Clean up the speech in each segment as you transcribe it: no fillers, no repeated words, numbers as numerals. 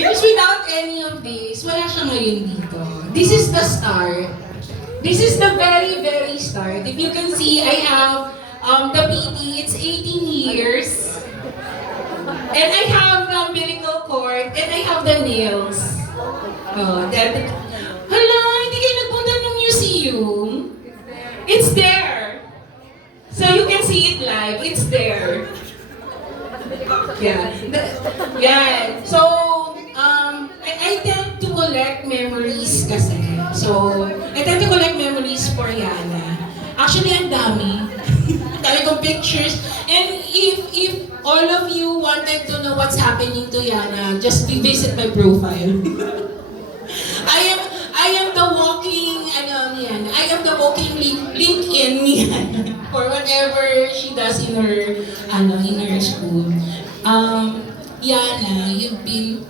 Because without any of this, wala siya ngayon dito. This is the start. This is the very, very start. If you can see, I have the PT, it's 18 years. And I have the umbilical cord, and I have the nails. Oh, hala, hindi kayo nagpunta ng museum? It's there. So you can see it live. It's there. Yeah. Yeah. So, I tend to collect memories kasi. So, I tend to collect memories for Yana. Actually, ang dami. Ang dami kong pictures. And if all of you wanted to know what's happening to Yana, just visit my profile. I am the walking, I am the walking LinkedIn ni Yana for whatever she does in her school. Yana, you've been,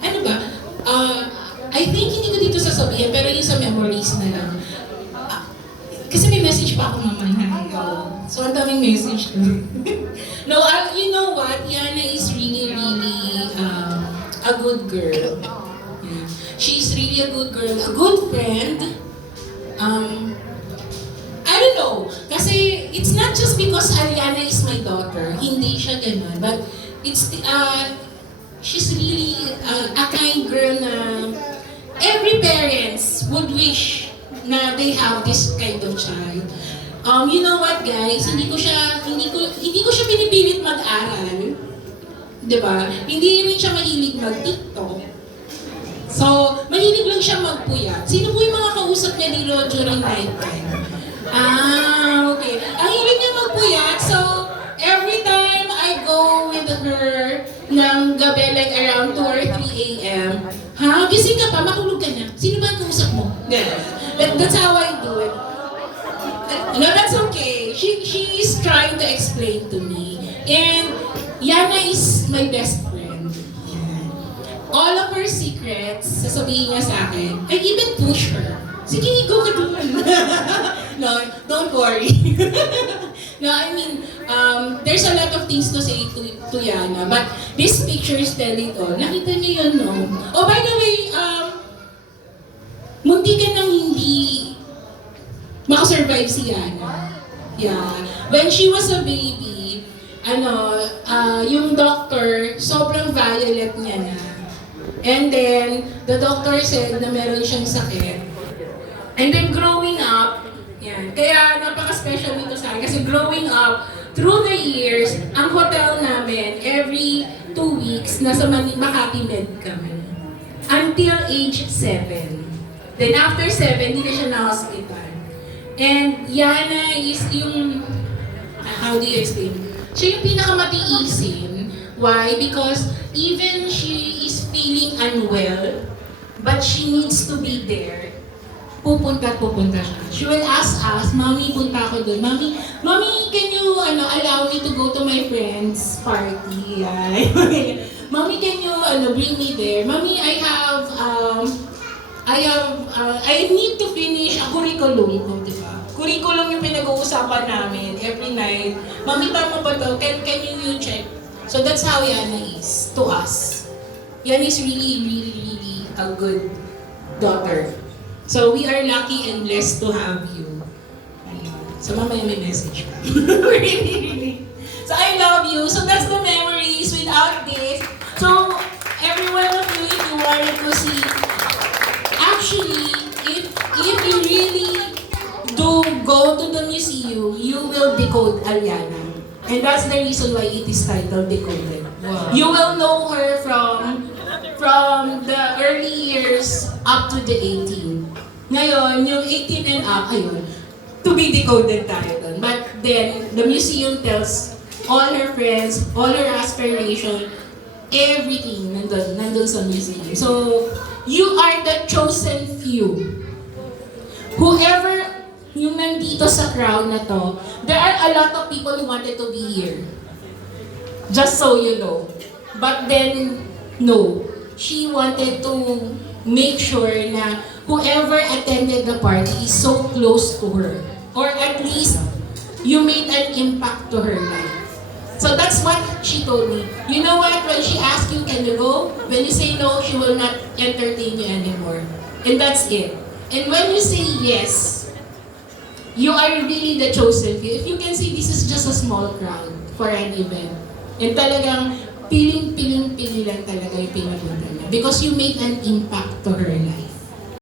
I think hindi ko dito sasabihin, pero yung sa memories na lang. Kasi may message pa ako mamaya. So, ang daming message ko. No, you know what? Yana is really, really a good girl. Yeah. She's really a good girl, a good friend. I don't know. Kasi it's not just because Ariana is my daughter. Hindi siya ganun. But it's she's really a kind girl na every parents would wish na they have this kind of child. You know what, guys? Hindi ko siya pinipilit mag-aral. 'Di ba? Hindi rin siya mahilig mag-TikTok. So, mahilig lang siya magpuyat. Sino po yung mga kausap niya dito during night time? Okay. Ang hilig niya magpuyat. So, every time I go with her ng gabi, like around 2 or 3 a.m., gising ka pa, matulog ka na. Sino ba ang kausap mo? That's how I do it. No, that's okay. She is trying to explain to me. And Yana is my best friend. All of her secrets, sasabihin niya sa akin, I even push her. Sige, go ka dun. No, don't worry. No, I mean, there's a lot of things to say to Yana, but this picture is telling all. Nakita niyo yun, no? Oh, by the way, muntikan nang hindi makasurvive si Yana. Yeah. When she was a baby, yung doctor, sobrang violet niya na. And then, the doctor said na meron siyang sakit. And then growing up, yan. Kaya napaka-special nito sa akin. Kasi growing up, through the years, ang hotel namin, every 2 weeks, nasa Makati Med kami. Until age 7. Then after 7, hindi na siya na-hospital. And Yana is yung, how do you explain? Siya yung pinakamatiisin. Why? Because even she is feeling unwell, but she needs to be there. Pupunta siya. She will ask us, Mommy, punta ako doon. Mommy, can you allow me to go to my friend's party? Mommy, can you bring me there? Mommy, I need to finish a curriculum ko, di ba? Curriculum yung pinag-uusapan namin every night. Mommy, tama ba to? Can you check? So that's how Yana is to us. Yana is really, really, really a good daughter. So we are lucky and blessed to have you. So mamaya may message pa. Really, really. So I love you. So that's the memories without this. So every one of you, if you wanted to see, actually, if you really do go to the museum, you will decode Ariana. And that's the reason why it is titled Decoded. Wow. You will know her from the early years up to the 18. Ngayon, yung 18 and up, ayun, to be decoded tayo dun. But then, the museum tells all her friends, all her aspiration, everything nandun sa museum. So, you are the chosen few. Whoever yung nandito sa crowd na to, there are a lot of people who wanted to be here. Just so you know. But then, no. She wanted to make sure na whoever attended the party is so close to her. Or at least, you made an impact to her life. So that's what she told me. You know what? When she asks you, can you go? When you say no, she will not entertain you anymore. And that's it. And when you say yes, you are really the chosen few. If you can see, this is just a small crowd for an event. And talagang pili lang talaga yung pinupunta niya. Because you made an impact to her life.